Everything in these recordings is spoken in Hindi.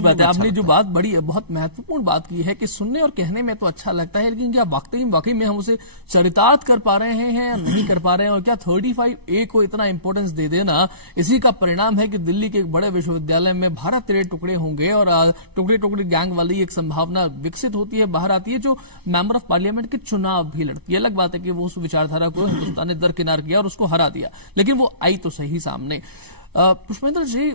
बात है, आपने जो बात बड़ी बहुत महत्वपूर्ण बात की है कि सुनने और कहने में तो अच्छा लगता है, लेकिन क्या वाकई में हम उसे चरितार्थ कर पा रहे हैं या नहीं कर पा रहे हैं? और क्या 35A को इतना इंपॉर्टेंस दे देना इसी का परिणाम है कि दिल्ली के एक बड़े विश्वविद्यालय में भारत तेरे टुकड़े होंगे और टुकड़े टुकड़े गैंग वाली एक संभावना विकसित होती है, बाहर आती है, जो मेंबर ऑफ पार्लियामेंट के चुनाव भी लड़ती है। अलग बात है कि वो उस विचारधारा को हिंदुस्तान ने दरकिनार किया और उसको हरा दिया, लेकिन वो आई तो सही सामने। पुष्पेंद्र जी,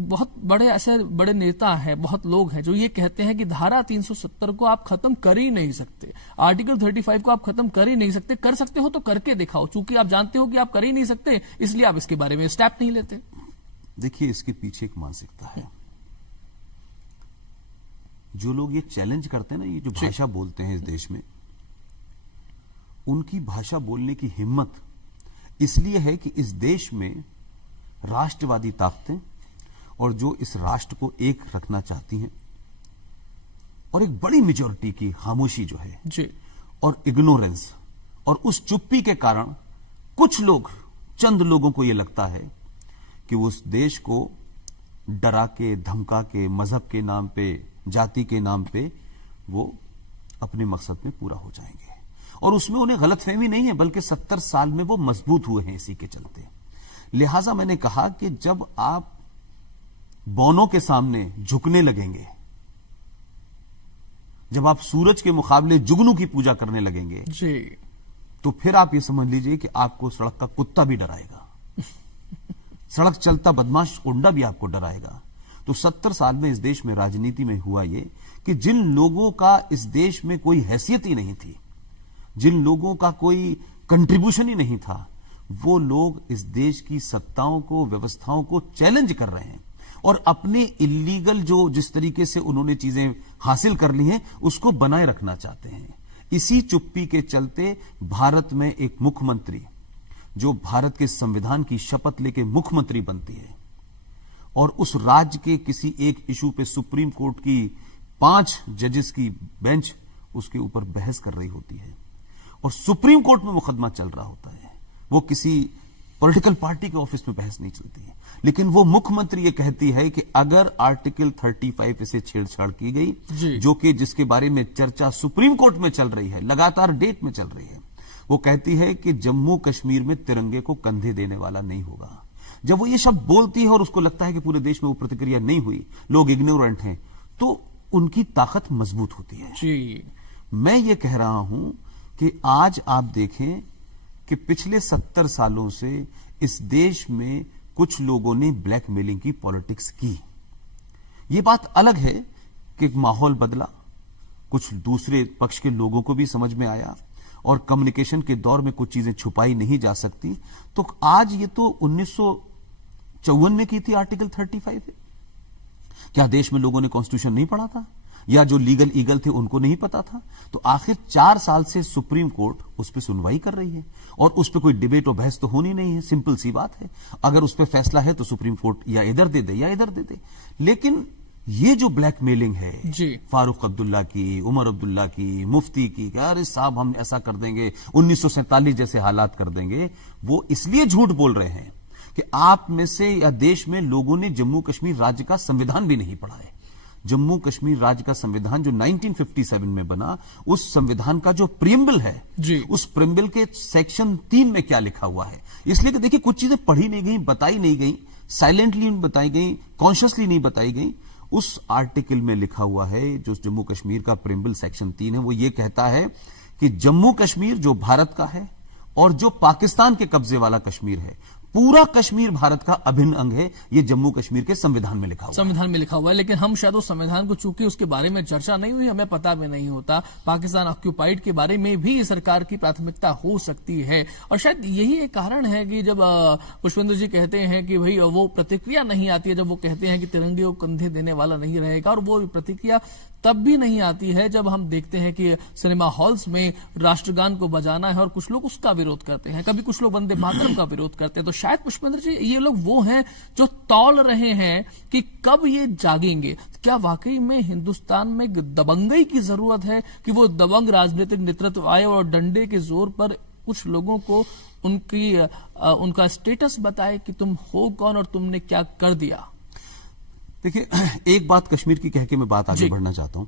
बहुत बड़े ऐसे बड़े नेता हैं, बहुत लोग हैं जो ये कहते हैं कि धारा 370 को आप खत्म कर ही नहीं सकते, आर्टिकल 35 को आप खत्म कर ही नहीं सकते, कर सकते हो तो करके दिखाओ, चूंकि आप जानते हो कि आप कर ही नहीं सकते इसलिए आप इसके बारे में स्टेप नहीं लेते। देखिए, इसके पीछे एक मानसिकता है। जो लोग ये चैलेंज करते हैं ना, ये जो भाषा बोलते हैं इस देश में, उनकी भाषा बोलने की हिम्मत इसलिए है कि इस देश में राष्ट्रवादी ताकतें और जो इस राष्ट्र को एक रखना चाहती हैं, और एक बड़ी मेजॉरिटी की खामोशी जो है जी, और इग्नोरेंस और उस चुप्पी के कारण कुछ लोग, चंद लोगों को यह लगता है कि वो उस देश को डरा के, धमका के, मजहब के नाम पे, जाति के नाम पे वो अपने मकसद में पूरा हो जाएंगे। और उसमें उन्हें गलतफहमी नहीं है, बल्कि 70 साल में वो मजबूत हुए हैं इसी के चलते। लिहाजा मैंने कहा कि जब आप बौनों के सामने झुकने लगेंगे, जब आप सूरज के मुकाबले जुगनू की पूजा करने लगेंगे जी, तो फिर आप ये समझ लीजिए कि आपको सड़क का कुत्ता भी डराएगा, सड़क चलता बदमाश गुंडा भी आपको डराएगा। तो 70 साल में इस देश में राजनीति में हुआ ये कि जिन लोगों का इस देश में कोई हैसियत ही नहीं थी, जिन लोगों का कोई कंट्रीब्यूशन ही नहीं था, वो लोग इस देश की सत्ताओं को, व्यवस्थाओं को चैलेंज कर रहे हैं और अपने इलीगल जो जिस तरीके से उन्होंने चीजें हासिल कर ली हैं उसको बनाए रखना चाहते हैं। इसी चुप्पी के चलते भारत में एक मुख्यमंत्री जो भारत के संविधान की शपथ लेके मुख्यमंत्री बनती है और उस राज्य के किसी एक इशू पे सुप्रीम कोर्ट की 5 जजेस की बेंच उसके ऊपर बहस कर रही होती है और सुप्रीम कोर्ट में मुकदमा चल रहा होता है, वो किसी पॉलिटिकल पार्टी के ऑफिस में बहस नहीं चलती है, लेकिन वो मुख्यमंत्री ये कहती है कि अगर आर्टिकल 35 से छेड़छाड़ की गई, जो कि जिसके बारे में चर्चा सुप्रीम कोर्ट में चल रही है, लगातार डेट में चल रही है, वो कहती है कि जम्मू कश्मीर में तिरंगे को कंधे देने वाला नहीं होगा। जब वो ये शब्द बोलती है और उसको लगता है कि पूरे देश में वो प्रतिक्रिया नहीं हुई, लोग इग्नोरेंट हैं, तो उनकी ताकत मजबूत होती है जी। मैं ये कह रहा हूं कि आज आप देखें कि पिछले 70 सालों से इस देश में कुछ लोगों ने ब्लैकमेलिंग की पॉलिटिक्स की। ये बात अलग है कि माहौल बदला, कुछ दूसरे पक्ष के लोगों को भी समझ में आया और कम्युनिकेशन के दौर में कुछ चीजें छुपाई नहीं जा सकती। तो आज ये तो 1954 में की थी आर्टिकल 35 है। क्या देश में लोगों ने कॉन्स्टिट्यूशन नहीं पढ़ा था या जो लीगल ईगल थे उनको नहीं पता था? तो आखिर 4 साल से सुप्रीम कोर्ट उस पर सुनवाई कर रही है और उस पर कोई डिबेट और बहस तो होनी नहीं है, सिंपल सी बात है। अगर उस पर फैसला है तो सुप्रीम कोर्ट या इधर दे दे या इधर दे दे। लेकिन ये जो ब्लैकमेलिंग है फारूक अब्दुल्ला की, उमर अब्दुल्ला की, मुफ्ती की, अरे साहब हम ऐसा कर देंगे, 1947 जैसे हालात कर देंगे, वो इसलिए झूठ बोल रहे हैं कि आप में से या देश में लोगों ने जम्मू कश्मीर राज्य का संविधान भी नहीं पढ़ा है। जम्मू कश्मीर राज्य का संविधान जो 1957 में बना, उस संविधान का जो प्रीएम्बल है उस प्रीएम्बल के सेक्शन 3 में क्या लिखा हुआ है। इसलिए कि देखिए, कुछ चीजें पढ़ी नहीं गई, बताई नहीं गई, साइलेंटली बताई गई, कॉन्शियसली नहीं बताई गई। उस आर्टिकल में लिखा हुआ है, जो जम्मू कश्मीर का प्रीएम्बल सेक्शन 3 है, वो ये कहता है कि जम्मू कश्मीर जो भारत का है और जो पाकिस्तान के कब्जे वाला कश्मीर है, पूरा कश्मीर भारत का अभिन्न अंग है। ये जम्मू कश्मीर के संविधान में लिखा हुआ है। संविधान में लिखा हुआ है, लेकिन हम शायद उस संविधान को, चूंकि उसके बारे में चर्चा नहीं हुई, हमें पता भी नहीं होता। पाकिस्तान ऑक्यूपाइड के बारे में भी सरकार की प्राथमिकता हो सकती है और शायद यही एक कारण है कि जब पुष्पेंद्र जी कहते हैं कि भाई वो प्रतिक्रिया नहीं आती है, जब वो कहते हैं कि तिरंगे को कंधे देने वाला नहीं रहेगा, और वो प्रतिक्रिया तब भी नहीं आती है जब हम देखते हैं कि सिनेमा हॉल्स में राष्ट्रगान को बजाना है और कुछ लोग उसका विरोध करते हैं, कभी कुछ लोग वंदे मातरम का विरोध करते हैं। तो शायद पुष्पेंद्र जी ये लोग वो हैं जो तौल रहे हैं कि कब ये जागेंगे। क्या वाकई में हिंदुस्तान में दबंगई की जरूरत है कि वो दबंग राजनीतिक नेतृत्व आए और डंडे के जोर पर कुछ लोगों को उनका स्टेटस बताए कि तुम हो कौन और तुमने क्या कर दिया? देखिए, एक बात कश्मीर की कह के मैं बात आगे बढ़ना चाहता हूं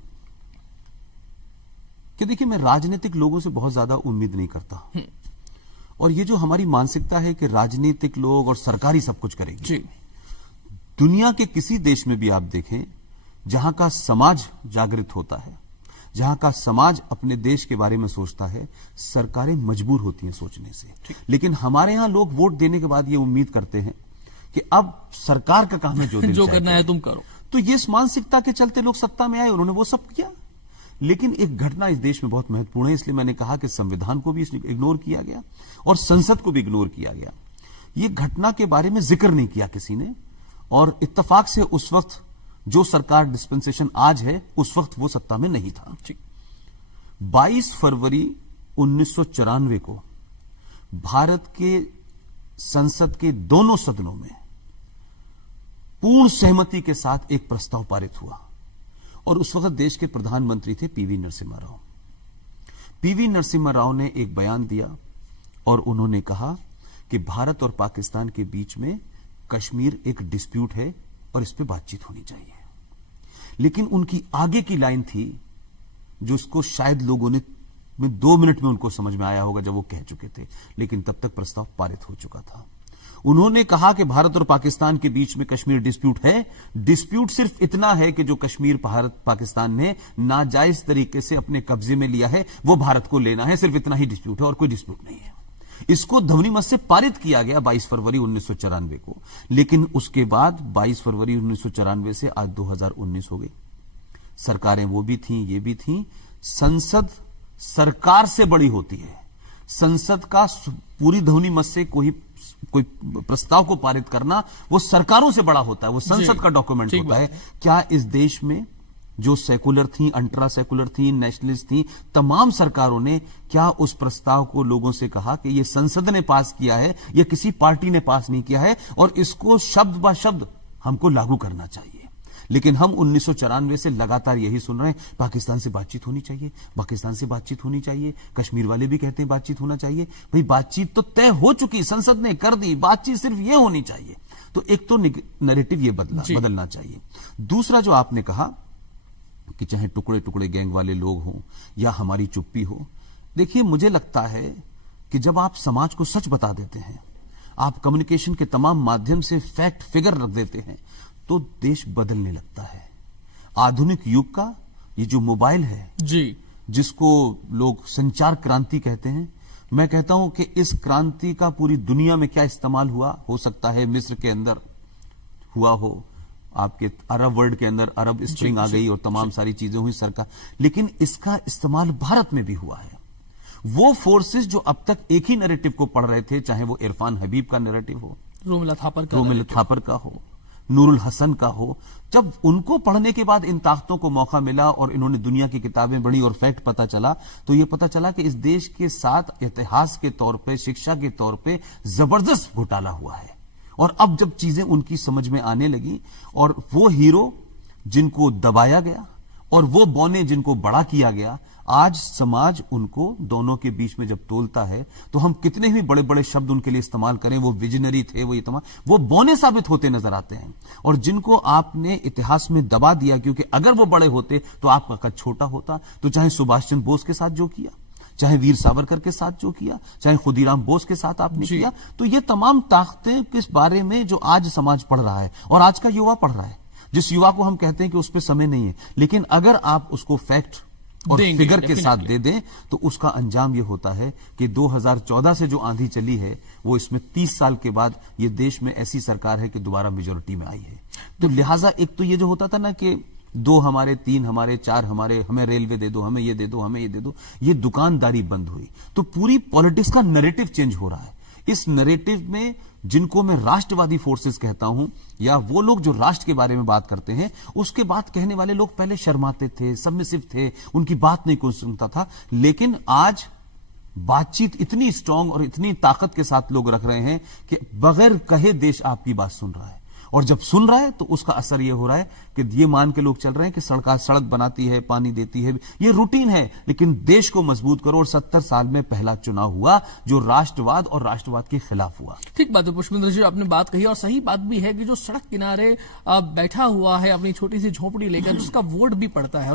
कि देखिए, मैं राजनीतिक लोगों से बहुत ज्यादा उम्मीद नहीं करता। और ये जो हमारी मानसिकता है कि राजनीतिक लोग और सरकारी सब कुछ करेगी, जी। दुनिया के किसी देश में भी आप देखें जहां का समाज जागृत होता है, जहां का समाज अपने देश के बारे में सोचता है, सरकारें मजबूर होती हैं सोचने से। लेकिन हमारे यहां लोग वोट देने के बाद ये उम्मीद करते हैं कि अब सरकार का काम है, जो जो करना है तुम करो। तो ये इस मानसिकता के चलते लोग सत्ता में आए, उन्होंने वो सब किया। लेकिन एक घटना इस देश में बहुत महत्वपूर्ण है, इसलिए मैंने कहा कि संविधान को भी इग्नोर किया गया और संसद को भी इग्नोर किया गया। ये घटना के बारे में जिक्र नहीं किया किसी ने, और इत्तेफाक से उस वक्त जो सरकार डिस्पेंसेशन आज है, उस वक्त वो सत्ता में नहीं था। 22 फरवरी 1994 को भारत के संसद के दोनों सदनों में पूर्ण सहमति के साथ एक प्रस्ताव पारित हुआ, और उस वक्त देश के प्रधानमंत्री थे पीवी नरसिम्हा राव। पीवी नरसिम्हा राव ने एक बयान दिया और उन्होंने कहा कि भारत और पाकिस्तान के बीच में कश्मीर एक डिस्प्यूट है और इस पे बातचीत होनी चाहिए। लेकिन उनकी आगे की लाइन थी, जो उसको शायद लोगों ने 2 मिनट में उनको समझ में आया होगा जब वो कह चुके थे, लेकिन तब तक प्रस्ताव पारित हो चुका था। उन्होंने कहा कि भारत और पाकिस्तान के बीच में कश्मीर डिस्प्यूट है। डिस्प्यूट सिर्फ इतना है कि जो कश्मीर भारत पाकिस्तान ने नाजायज तरीके से अपने कब्जे में लिया है, वो भारत को लेना है। सिर्फ इतना ही डिस्प्यूट है और कोई डिस्प्यूट नहीं है। इसको ध्वनिमत से पारित किया गया 22 फरवरी 1994 को। लेकिन उसके बाद 22 फरवरी 1994 से आज 2019 हो गई। सरकारें वो भी थीं, ये भी थीं। संसद सरकार से बड़ी होती है। संसद का पूरी ध्वनिमत से कोई प्रस्ताव को पारित करना वो सरकारों से बड़ा होता है, वो संसद का डॉक्यूमेंट होता है। क्या इस देश में जो सेकुलर थी, अल्ट्रा सेकुलर थी, नेशनलिस्ट थी, तमाम सरकारों ने क्या उस प्रस्ताव को लोगों से कहा कि ये संसद ने पास किया है, ये किसी पार्टी ने पास नहीं किया है और इसको शब्द ब शब्द हमको लागू करना चाहिए? लेकिन हम 1994 से लगातार यही सुन रहे हैं, पाकिस्तान से बातचीत होनी चाहिए, पाकिस्तान से बातचीत होनी चाहिए। कश्मीर वाले भी कहते हैं बातचीत होना चाहिए। भाई, बातचीत तो तय हो चुकी, संसद ने कर दी, बातचीत सिर्फ ये होनी चाहिए। तो एक तो नैरेटिव ये बदलना चाहिए। दूसरा जो आपने कहा कि चाहे टुकड़े टुकड़े गैंग वाले लोग हों या हमारी चुप्पी हो, देखिए, मुझे लगता है कि जब आप समाज को सच बता देते हैं, आप कम्युनिकेशन के तमाम माध्यम से फैक्ट फिगर रख देते हैं, तो देश बदलने लगता है। आधुनिक युग का ये जो मोबाइल है जी, जिसको लोग संचार क्रांति कहते हैं, मैं कहता हूं कि इस क्रांति का पूरी दुनिया में क्या इस्तेमाल हुआ, हो सकता है मिस्र के अंदर हुआ हो, आपके अरब वर्ल्ड के अंदर अरब स्प्रिंग आ गई और तमाम सारी चीजें हुई सरकार, लेकिन इसका इस्तेमाल भारत में भी हुआ है। वो फोर्सेस जो अब तक एक ही नैरेटिव को पढ़ रहे थे, चाहे वो इरफान हबीब का नैरेटिव हो, रोमिला थापर का हो, नूरुल हसन का हो, जब उनको पढ़ने के बाद इन ताकतों को मौका मिला और इन्होंने दुनिया की किताबें पढ़ी और फैक्ट पता चला, तो यह पता चला कि इस देश के साथ इतिहास के तौर पे, शिक्षा के तौर पे जबरदस्त घोटाला हुआ है। और अब जब चीजें उनकी समझ में आने लगी और वो हीरो जिनको दबाया गया और वो बौने जिनको बड़ा किया गया, आज समाज उनको दोनों के बीच में जब तोलता है, तो हम कितने भी बड़े बड़े शब्द उनके लिए इस्तेमाल करें, वो विजनरी थे, वो ये तमाम, वो बौने साबित होते नजर आते हैं। और जिनको आपने इतिहास में दबा दिया, क्योंकि अगर वो बड़े होते तो आपका कद छोटा होता। तो चाहे सुभाष चंद्र बोस के साथ जो किया, चाहे वीर सावरकर के साथ जो किया, चाहे खुदीराम बोस के साथ आपने किया, तो ये तमाम ताकतें किस बारे में जो आज समाज पढ़ रहा है और आज का युवा पढ़ रहा है, जिस युवा को हम कहते हैं कि उस पर समय नहीं है, लेकिन अगर आप उसको फैक्ट और फिगर के साथ दे दें, तो उसका अंजाम यह होता है कि 2014 से जो आंधी चली है, वो इसमें 30 साल के बाद ये देश में ऐसी सरकार है कि दोबारा मेजोरिटी में आई है। तो लिहाजा एक तो ये जो होता था ना कि 2 हमारे, 3 हमारे, 4 हमारे, हमें रेलवे दे दो, हमें ये दे दो, हमें ये दे दो, ये दुकानदारी बंद हुई। तो पूरी पॉलिटिक्स का नैरेटिव चेंज हो रहा है। इस नैरेटिव में जिनको मैं राष्ट्रवादी फोर्सेस कहता हूं, या वो लोग जो राष्ट्र के बारे में बात करते हैं, उसके बात कहने वाले लोग पहले शर्माते थे, सबमिसिव थे, उनकी बात नहीं कोई सुनता था। लेकिन आज बातचीत इतनी स्ट्रांग और इतनी ताकत के साथ लोग रख रहे हैं कि बगैर कहे देश आपकी बात सुन रहा है। और जब सुन रहा है तो उसका असर ये हो रहा है कि ये मान के लोग चल रहे हैं कि सड़क बनाती है, पानी देती है, ये रूटीन है। लेकिन देश को मजबूत करो, और 70 साल में पहला चुनाव हुआ जो राष्ट्रवाद और राष्ट्रवाद के खिलाफ हुआ। ठीक बात है पुष्पेंद्र जी, आपने बात कही और सही बात भी है कि जो सड़क किनारे बैठा हुआ है अपनी छोटी सी झोपड़ी लेकर, जिसका वोट भी पड़ता है